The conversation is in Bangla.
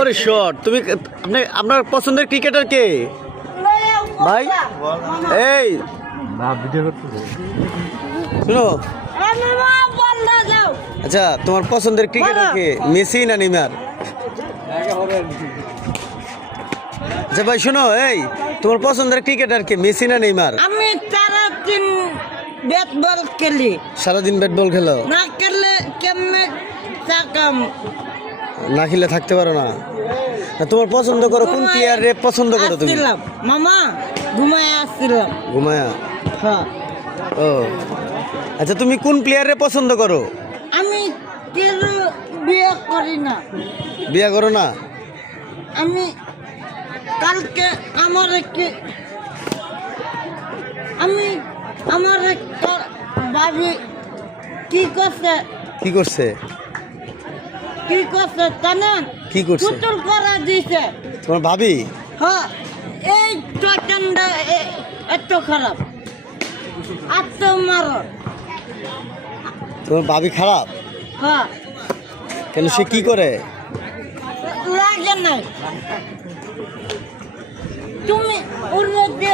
ওরে শট তুমি আপনার পছন্দের ক্রিকেটার কে ভাই? এই শুনো, আচ্ছা তোমার পছন্দের ক্রিকেটার কে, মেসি না নেইমার? আচ্ছা ভাই শুনো, এই তোমার পছন্দের ক্রিকেটার কে, মেসি না নেইমার? আমি সারাদিন ব্যাট বল খেলি। সারাদিন ব্যাট বল খেলো? না খেললে কেমনে থাকাম? না খেলে থাকতে পারো না? তোমার পছন্দ করো কোন প্লেয়ার রে পছন্দ করো তুমি? মামা ঘুমায় আসছিলাম। ঘুমায়া? হ্যাঁ। ও আচ্ছা, তুমি কোন প্লেয়ার রে পছন্দ করো? আমি কেন বিয়ে করি না। বিয়ে করো না? আমি কালকে আমার একটা ভাবি কি করছে জানেন? কি করছে? পুতুল করা দিছে। তোমার ভাবি? হ্যাঁ, এই চট্টনটা এত খারাপ, এত মারো। তোমার ভাবি খারাপ? হ্যাঁ। কেন, সে কি করে? লাগে নাই তুমি ওর মধ্যে